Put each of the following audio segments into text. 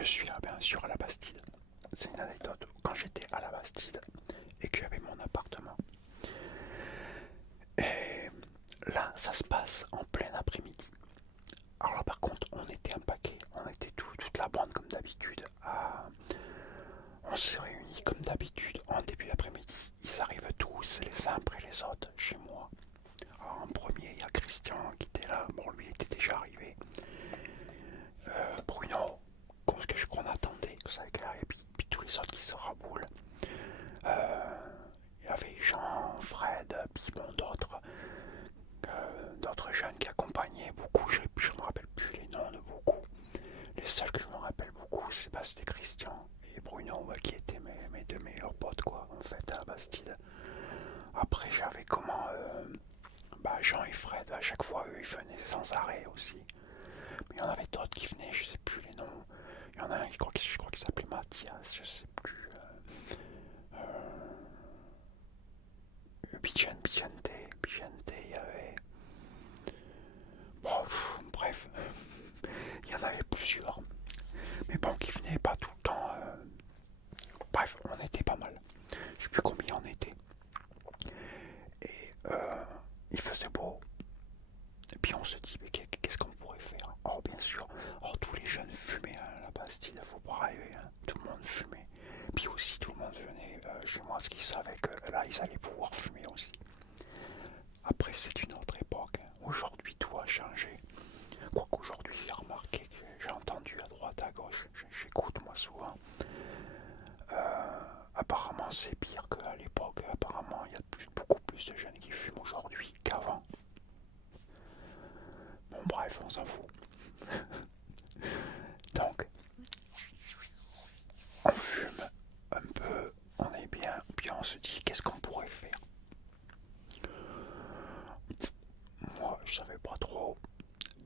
je suis bien sûr à la Bastide. C'est une anecdote. Quand j'étais à la Bastide et que j'avais mon appartement, et là, ça se passe en plein après-midi. Alors là, par contre, on était un paquet. On était toute la bande comme d'habitude. On se réunit comme d'habitude en début d'après-midi. Ils arrivent tous les uns après les autres chez moi. Alors, en premier, il y a Christian qui était là. Bon, lui, il était déjà arrivé. Bruno, ce qu'on attendait, vous savez qu'elle arrive, puis tous les autres qui se raboulent. Il y avait Jean, Fred, puis bon, d'autres jeunes qui accompagnaient beaucoup. Je ne me rappelle plus les noms de beaucoup. Les seuls que je me rappelle beaucoup, c'était Christian et Bruno, qui étaient mes deux meilleurs potes, quoi, en fait, à la Bastide. Après, j'avais Jean et Fred, à chaque fois, eux, ils venaient sans arrêt aussi. Mais il y en avait d'autres qui venaient, je sais plus les noms. Il y en a un, je crois qu'il s'appelait Mathias, je sais plus. Vicente, il y avait. Bon, bref, il y en avait plusieurs. Mais bon, qui venaient pas tout le temps. Bref, on était pas mal. Je sais plus combien on était. Et il faisait beau. Et puis on se dit, mais qu'est-ce qu'on pourrait faire? Oh, bien sûr, tous les jeunes fumaient à la Bastide, faut pas rêver, hein. Tout le monde fumait. Puis aussi, tout le monde venait chez moi, parce qu'ils savaient que là, ils allaient pouvoir fumer aussi. Après, c'est une autre époque, hein. Aujourd'hui, tout a changé. Quoique aujourd'hui, j'ai remarqué que j'ai entendu à droite, à gauche, j'écoute moi souvent. Apparemment, c'est pire qu'à l'époque. Apparemment, il y a beaucoup plus de jeunes qui fument aujourd'hui qu'avant. Bon, bref, on s'en fout. Donc, on fume un peu, on est bien, puis on se dit qu'est-ce qu'on pourrait faire. Moi, je savais pas trop.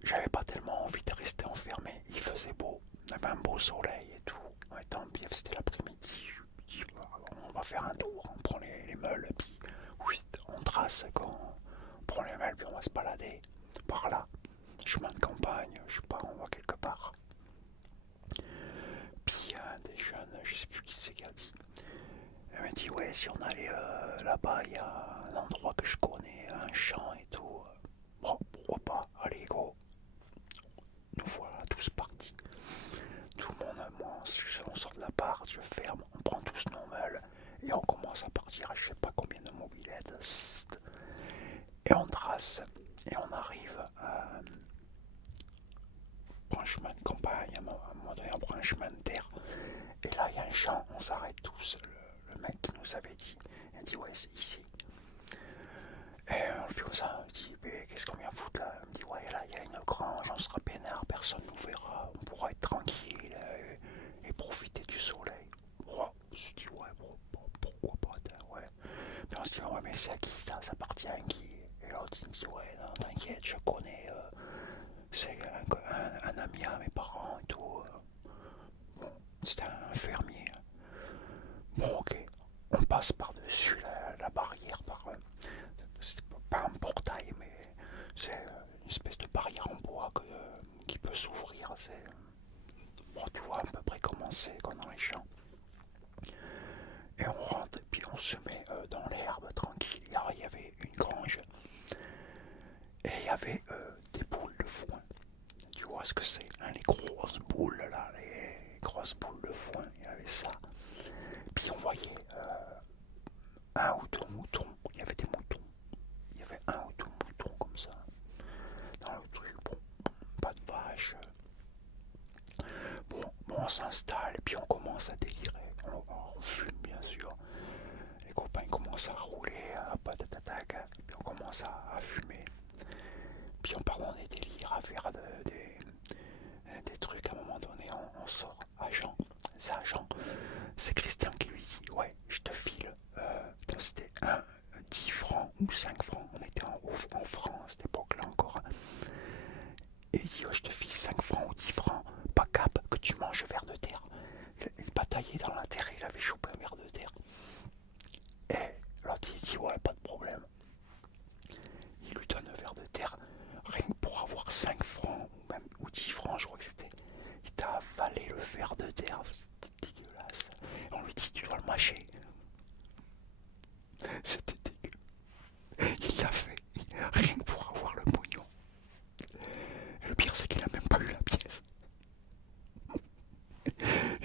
J'avais pas tellement envie de rester enfermé. Il faisait beau, il y avait un beau soleil et tout. Ouais, tant pis, c'était l'après-midi. Je dis, on va faire un tour, on prend les meules, puis oui, on trace, quand on prend les meules, puis on va se balader par là. Chemin de campagne, je sais pas, on va quelque part. Puis il y a des jeunes, je sais plus qui c'est qui a dit. Elle m'a dit, ouais, si on allait là-bas, il y a un endroit que je connais, un champ et tout. Bon, pourquoi pas, allez, go. Nous voilà tous partis. Tout le monde, moi, on sort de l'appart, je ferme, on prend tous nos meules et on commence à partir à je sais pas combien de mobilettes. Et on trace et on arrive à un chemin de campagne, à un moment donné on prend un chemin de terre. Et là il y a un champ, on s'arrête tous. Le mec qui nous avait dit, il a dit ouais c'est ici. Et on le fait comme ça, on dit mais qu'est-ce qu'on vient foutre là? Il me dit ouais là il y a une grange, on sera peinard, personne nous verra, on pourra être tranquille et profiter du soleil. Oh, je me suis dit ouais pourquoi pas, ouais. Puis on se dit ouais mais c'est à qui ça appartient à qui? Et l'autre il me dit ouais non t'inquiète je connais, c'est un ami à mes parents et tout. Bon, c'était un fermier. Bon ok, on passe par-dessus la barrière c'est pas un portail, mais c'est une espèce de barrière en bois qui peut s'ouvrir. Bon, tu vois à peu près comment c'est quand dans les champs. Et on rentre, et puis on se met dans l'herbe tranquille. Alors, il y avait une grange, et il y avait des boules de foin. Tu vois ce que c'est, hein, les grosses boules là, les grosses boules de foin, il y avait ça. Puis on voyait un ou deux moutons, il y avait des moutons. Il y avait un ou deux moutons comme ça dans le truc. Bon, pas de vache. Bon, on s'installe et puis on commence à délirer. On fume bien sûr. Les copains commencent à rouler, pas d'attaque, et puis on commence à fumer. Puis on part dans des délires, à faire des trucs. À un moment donné, on sort à Jean. C'est à Jean. C'est Christian qui lui dit ouais, je te file. C'était 10 francs ou 5 francs. On était en francs à cette époque-là encore. Et il dit, oh, je te file 5 francs ou 10 francs, pas cap que tu manges vers de terre. Il bataillait dans la terre, il avait chopé un ver de terre. Et l'autre il dit, ouais, pas de problème. Il lui donne un ver de terre, rien que pour avoir 5 francs, ou même ou 10 francs, je crois que c'était. Il t'a avalé le ver de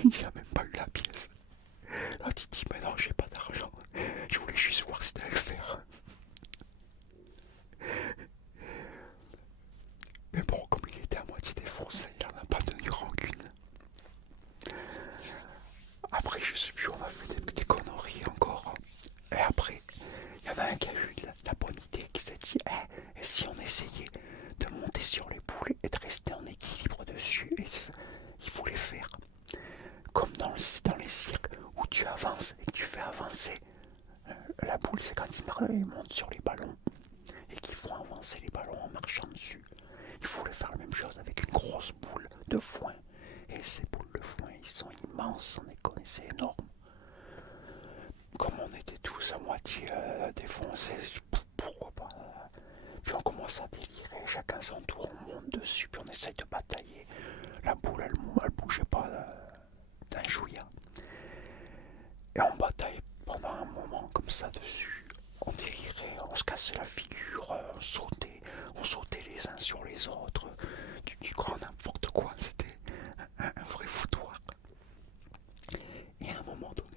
Il a même pas eu la pièce. Là, tu dis, mais non, j'ai pas d'argent. Je voulais juste voir si t'allais le faire. Mais bon, comme il était à moitié défoncé, il en a pas tenu rancune. Après, je sais plus, on a fait des conneries encore. Et après, il y en a un qui a eu la bonne idée, qui s'est dit, et si on essayait de monter sur les boules et de rester en équilibre dessus, et il voulait faire comme dans les cirques où tu avances et que tu fais avancer la boule, c'est quand ils montent sur les ballons et qu'ils font avancer les ballons en marchant dessus. Il voulait faire la même chose avec une grosse boule de foin. Et ces boules de foin, ils sont immenses, on les connaissait énormes. Comme on était tous à moitié défoncés, pourquoi pas. Puis on commence à délirer, chacun son tour, on monte dessus, puis on essaye de batailler. La boule, elle bougeait pas d'un chouïa. Et on bataillait pendant un moment comme ça dessus. On délirait, on se cassait la figure, on sautait les uns sur les autres, du grand n'importe quoi, c'était un vrai foutoir. Et à un moment donné,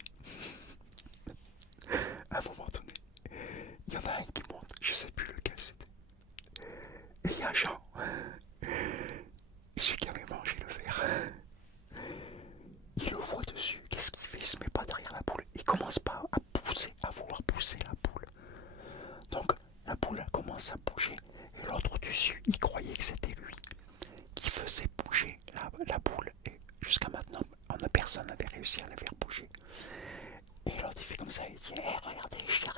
il y en a un qui monte, je sais plus lequel c'était. Et il y a Jean, celui qui avait mangé le verre. Il le voit dessus, qu'est-ce qu'il fait? Il se met pas derrière la boule, il commence pas à pousser, à vouloir pousser la boule. Donc la boule elle commence à bouger, et l'autre dessus, il croyait que c'était lui qui faisait bouger la boule, et jusqu'à maintenant, personne n'avait réussi à la faire bouger. Et l'autre il fait comme ça, il dit regardez, j'y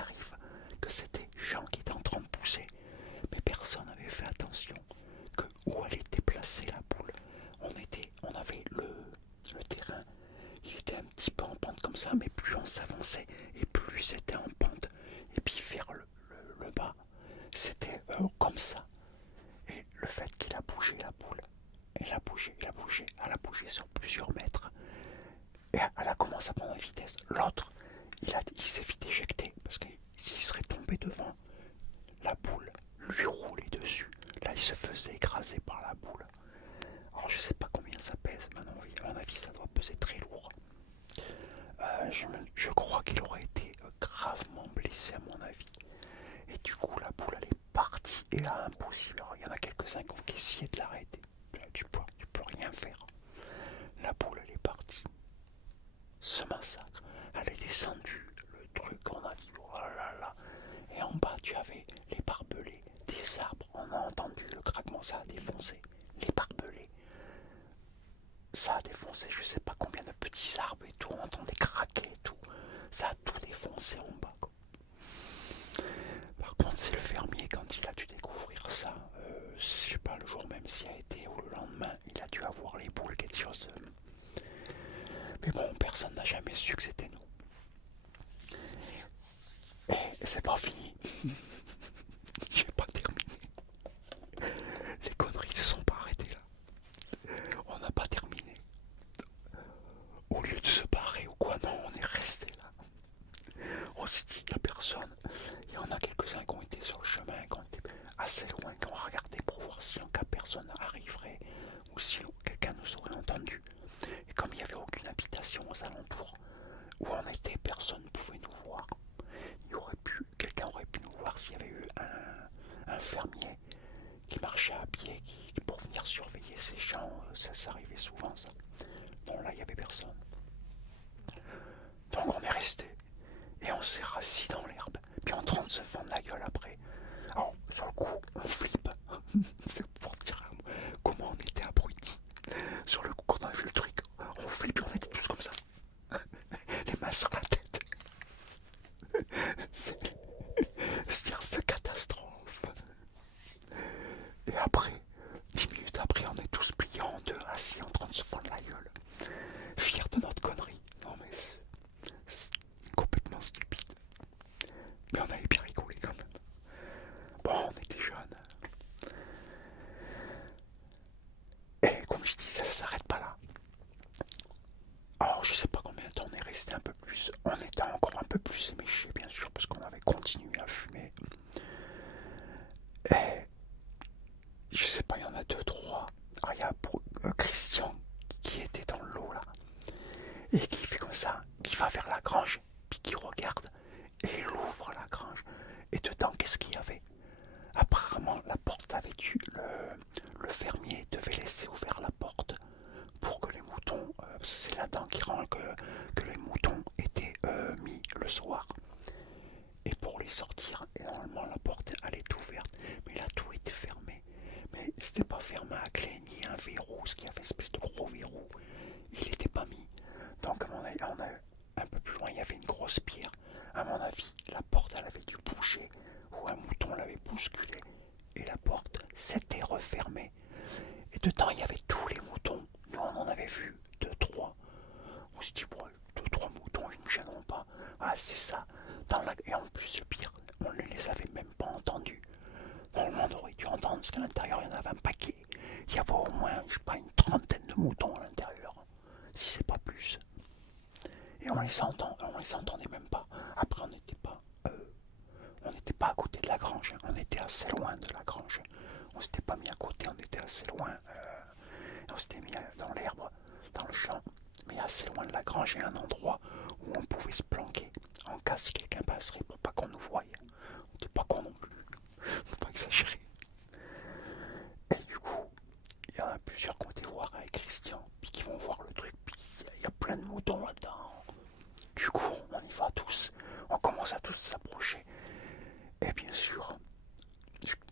arrive, que c'était Jean qui était en train de pousser. Mais personne n'avait fait attention que où elle était placée la boule. On avait le terrain, il était un petit peu en pente comme ça, mais plus on s'avançait et plus c'était en pente. Et puis vers le bas, c'était comme ça. Et le fait qu'il a bougé la boule, elle a bougé sur plusieurs mètres. Et elle a commencé à prendre la vitesse. L'autre, il s'est vite éjecté parce que s'il serait tombé devant, la boule lui roulait dessus. Là, il se faisait écraser par la boule. Alors, je sais pas combien ça pèse, mais à mon avis, ça doit peser très lourd. Je crois qu'il aurait été gravement blessé, à mon avis. Et du coup, la boule, elle est partie. Et là, impossible. Alors, il y en a quelques-uns qui ont essayé de l'arrêter. Tu peux rien faire. La boule, elle est partie. Ce massacre, elle est descendue. Le truc, on a dit, oh là là. Et en bas, tu avais les barbelés des arbres. On a entendu le craquement, ça a défoncé. Les barbelés, ça a défoncé, je sais pas combien de petits arbres et tout. On entendait craquer et tout. Ça a tout défoncé en bas, quoi. Par contre, c'est le fermier, quand il a dû découvrir ça, je sais pas, le jour même s'il a été ou le lendemain, il a dû avoir les boules, quelque chose. Mais bon, personne n'a jamais su que c'était nous. Et c'est pas fini. J'ai pas terminé. Les conneries se sont pas arrêtées là. On n'a pas terminé. Au lieu de se barrer ou quoi, non, on est resté là. On s'est dit, il n'y a personne. Il y en a quelques-uns qui ont été sur le chemin, qui ont été assez loin, qui ont regardé pour voir si en cas personne arriverait ou si quelqu'un nous aurait entendu. Et comme il n'y avait aucune habitation aux alentours où on était, personne ne pouvait nous voir. Quelqu'un aurait pu nous voir s'il y avait eu un fermier qui marchait à pied pour venir surveiller ces champs. Ça arrivait souvent, ça. Bon, là, il n'y avait personne. Donc on est resté. Et on s'est rassis dans l'herbe. Puis en train de se fendre la gueule après. Alors, sur le coup, on flippe. C'est pour dire comment on était abrutis. Sur le coup, quand on a vu le truc, on flippe et on était tous comme ça. Les mains sur la tête. C'est catastrophe. Et après, 10 minutes après, on est tous pliés en deux, assis en train de se fendre la gueule. Fiers de notre connerie. Non mais c'est complètement stupide. Mais on avait bien rigolé quand même. Bon, on était jeunes. Et comme je dis, ça s'arrête pas là. Alors je sais pas combien de temps on est resté, un peu plus. On était encore un peu plus éméchés bien sûr parce qu'on avait continué à fumer. Et je sais pas, il y en a deux, trois. Alors il y a Christian qui était dans l'eau là. c'est là-dedans qui rend que les moutons étaient mis le soir. Et pour les sortir, et normalement la porte elle est ouverte, mais là tout était fermé. Mais c'était pas fermé à clé ni un verrou, ce qui avait une espèce de gros verrou. Il n'était pas mis. Donc un peu plus loin, il y avait une grosse pierre. À mon avis, la porte elle avait dû bouger ou un mouton l'avait bousculé et la porte s'était refermée. Et dedans, il y avait tous les moutons. Nous, on en avait vu deux, trois. On se dit, bon, deux, trois moutons, ils ne gêneront pas. Ah, c'est ça. Et en plus, le pire, on ne les avait même pas entendus. Normalement, on aurait dû entendre, parce qu'à l'intérieur, il y en avait un paquet. Il y avait au moins, je sais pas, une trentaine de moutons à l'intérieur. Si c'est pas plus. Et on les entendait même pas. Après, on n'était pas à côté de la grange. On était assez loin de la grange. On s'était pas mis à côté, on était assez loin. On s'était mis dans l'herbe, dans le champ, mais assez loin de la grange et un endroit où on pouvait se planquer en cas si quelqu'un passerait pour pas qu'on nous voie. On n'était pas con non plus, faut pas exagérer. Et du coup, il y en a plusieurs qui ont été voir avec Christian, puis qui vont voir le truc, puis il y a plein de moutons là-dedans. Du coup, on y va tous, on commence à tous s'approcher. Et bien sûr,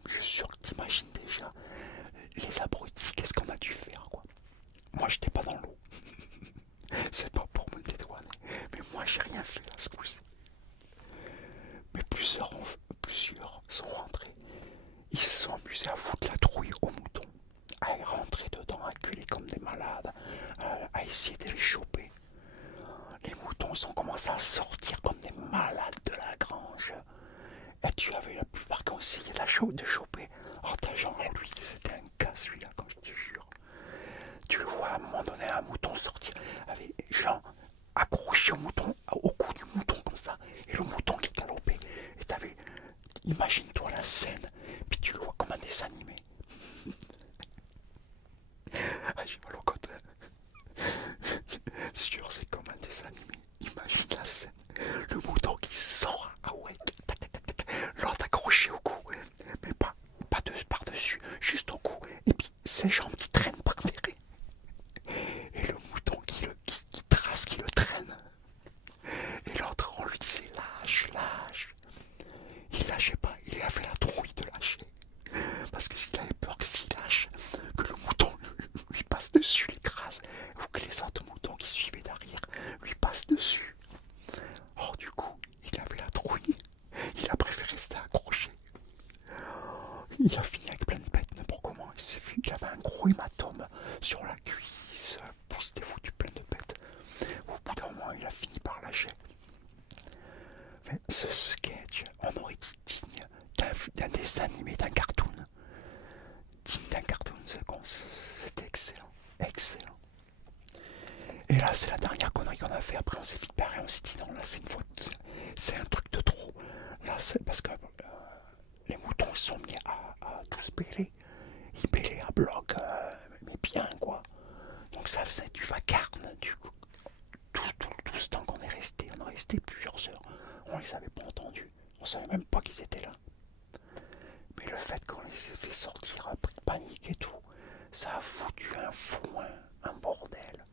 je suis sûr que t'imagines déjà les abrutis, qu'est-ce qu'on a dû faire, quoi. Moi, j'étais pas dans l'eau. C'est pas pour me dédouaner, mais moi, j'ai rien fait là ce coup-ci. Mais plusieurs sont rentrés. Ils se sont amusés à foutre la trouille aux moutons, à y rentrer dedans, à gueuler comme des malades, à essayer de les choper. Les moutons ils ont commencé à sortir comme des malades de la grange. Et tu avais la plupart qui ont essayé de choper. Oh, t'as genre, lui, c'était un cas celui-là, quand je te jure. Tu le vois à un moment donné, un mouton sortir avec Jean accroché au mouton, au cou du mouton comme ça, et le mouton qui galopait. Et t'avais, imagine-toi la scène, puis tu le vois comme un dessin animé. Ah, j'ai mal au côté. C'est sûr, c'est comme un dessin animé. Imagine la scène, le mouton qui sort, ah ouais, l'autre accroché au cou, mais pas par-dessus, juste au cou, et puis ses jambes qui traînent par derrière. Et le mouton qui trace, qui le traîne. Et l'autre, on lui disait lâche, lâche. Il lâchait pas, il avait la trouille de lâcher. Parce qu'il avait peur que s'il lâche, que le mouton lui passe dessus, l'écrase, ou que les autres moutons qui suivaient derrière lui passent dessus. Or du coup, il avait la trouille, il a préféré rester accroché. Il a fini avec plein de bêtes, n'importe comment. Il avait un gros hématome sur la cuisse, il s'était foutu plein de bêtes. Au bout d'un moment, il a fini par lâcher. Mais ce sketch, on aurait dit digne d'un dessin animé, d'un cartoon. Digne d'un cartoon, c'était excellent, excellent. Et là, c'est la dernière connerie qu'on a fait. Après, on s'est vite barré, on s'est dit non, là, c'est une faute, c'est un truc de trop. Là, c'est parce que les moutons se sont mis à tous bêler. Ils bêlaient à bloc, mais bien, quoi. Donc ça faisait du vacarme, du coup. Tout ce temps qu'on est resté, on est resté plusieurs heures. On les avait pas entendus. On savait même pas qu'ils étaient là. Mais le fait qu'on les ait fait sortir après de panique et tout, ça a foutu un foin, un bordel.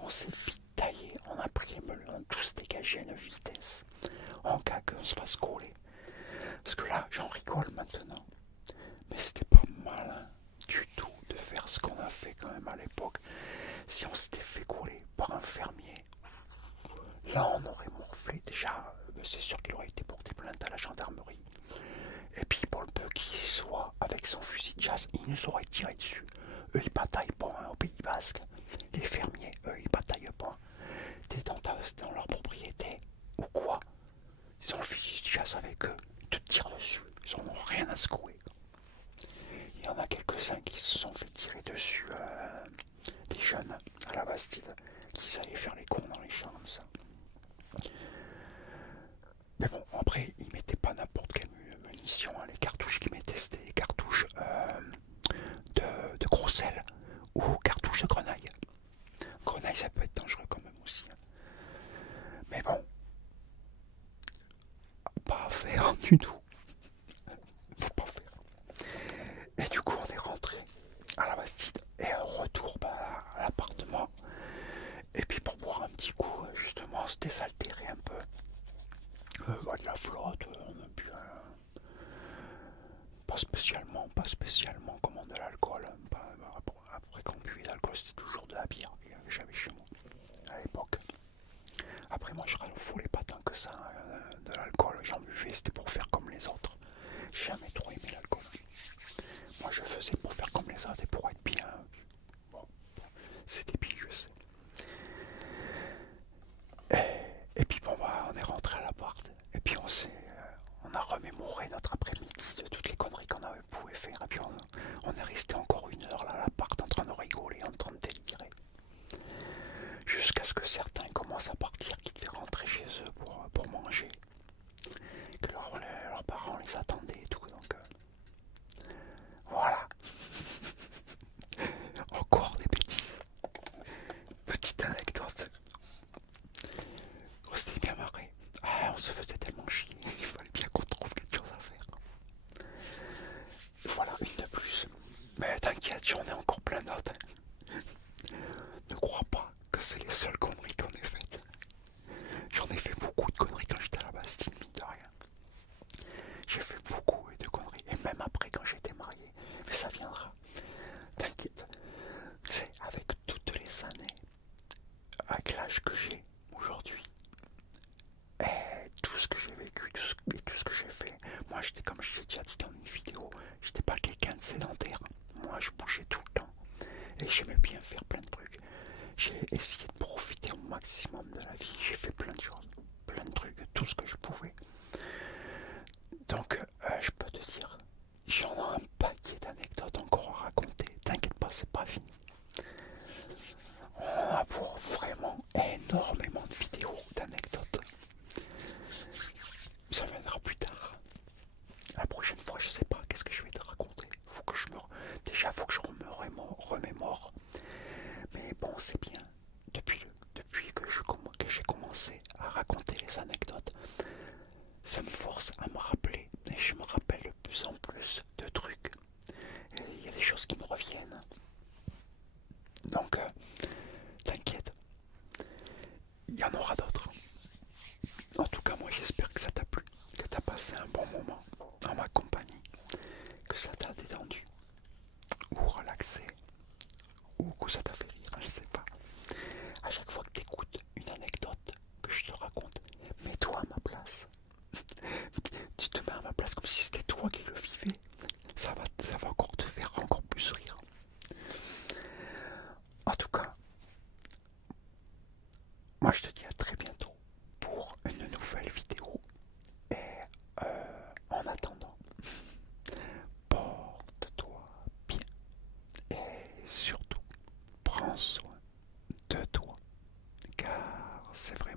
On s'est vite taillé, on a pris les melons, tous dégagés à une vitesse, en cas qu'on se fasse coller. Parce que là, j'en rigole maintenant. Mais c'était pas malin du tout de faire ce qu'on a fait quand même à l'époque. Si on s'était fait coller par un fermier, là on aurait morflé. Déjà, c'est sûr qu'il aurait été porté plainte à la gendarmerie. Et puis pour le peu qu'il soit avec son fusil de chasse, il nous aurait tiré dessus. Eux ils bataillent pas au Pays Basque. Les fermiers, eux ils bataillent pas. T'es dans leur propriété ou quoi? Ils ont le fusil de chasse avec eux, ils te tirent dessus. Ils en ont rien à secouer. Il y en a quelques-uns qui se sont fait tirer dessus, des jeunes à la Bastide, qui allaient faire les cons dans les champs comme ça. Mais bon, après, ils mettaient pas n'importe quelle munition. Hein. Les cartouches qu'ils mettaient, c'était des cartouches de gros sel ou cartouches de grenaille. Grenaille, ça peut être dangereux quand même aussi. Hein. Mais bon, pas à faire du tout. Faut pas faire. Et du coup, on est rentré à la Bastide et au retour à l'appartement. pas spécialement comment de l'alcool. Après qu'on buvait de l'alcool, c'était toujours de la bière que j'avais chez moi à l'époque. Après moi je raffolais pas tant que ça de l'alcool, j'en buvais, c'était pour faire comme les autres. J'ai jamais trop aimé l'alcool. Moi je faisais pour faire comme les autres et pour être bien. Bon, c'était bien, je sais. Et puis bon bah on est rentré à l'appart et puis on a remémoré notre après-midi de toutes les conneries qu'on avait pu faire et puis on est resté encore 1 heure là à l'appart en train de rigoler, en train de délirer. Jusqu'à ce que certains commencent à partir, qu'ils devaient rentrer chez eux pour manger, que leurs parents les attendaient et tout, donc voilà. Encore des bêtises. Petite anecdote. On s'était bien marré. Ah, on se faisait tellement chier, il fallait bien qu'on trouve quelque chose à faire. Voilà, une de plus. Mais t'inquiète, j'en ai encore plein d'autres. Ne crois pas que c'est les seules conneries qu'on ait faites. J'en ai fait beaucoup de conneries quand j'étais à la Bastille, mine de rien. J'ai fait beaucoup de conneries, et même après quand j'étais marié. Mais ça viendra. T'inquiète. C'est avec toutes les années, avec l'âge que j'ai aujourd'hui, et tout ce que j'ai vécu, tout ce que j'ai fait. Moi, j'étais, comme je l'ai déjà dit dans une vidéo, j'étais pas quelqu'un de sédentaire. Moi, je bougeais tout le temps. Et j'aimais bien faire plein de trucs. J'ai essayé de profiter au maximum de la vie. J'ai fait plein de choses, plein de trucs, tout ce que je pouvais. Donc, je peux te dire, j'en ai un paquet d'anecdotes encore à raconter. T'inquiète pas, c'est pas fini. On a pour vraiment énormément de vidéos, d'anecdotes. Ça viendra plus tard. La prochaine fois, je sais pas qu'est-ce que je vais te raconter. Déjà, faut que je me remémore. Mais bon, c'est bien. Depuis que j'ai commencé à raconter les anecdotes, ça me force à me rappeler. Et je me rappelle de plus en plus de trucs. Il y a des choses qui me reviennent. Donc, t'inquiète, il y en aura d'autres. En tout cas, moi j'espère que ça t'a plu, que t'as passé un bon moment en ma compagnie, que ça t'a détendu, ou relaxé, ou que ça t'a fait rire, je sais pas. À chaque fois que t'écoutes une anecdote que je te raconte, mets-toi à ma place. Tu te mets à ma place comme si c'était toi qui le vivais. Ça va encore te faire encore plus rire. En tout cas, moi je te dis à très bientôt pour une nouvelle vidéo. Et en attendant, porte-toi bien et surtout prends soin de toi, car c'est vrai